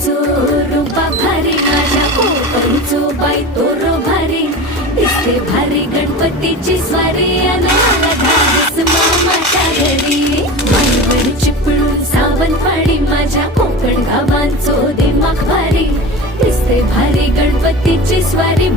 कोकणचो रूपा भारी माझ्या कोकणचो बाई तोरो भारी दिसते भारी गणपतीची स्वारी अनाला धाडस मामाच्या घरी माईवर चिपळूण सावंतवाडी माझ्या कोकण गावांचो दिमाग भारी दिसते भारी गणपतीची स्वारी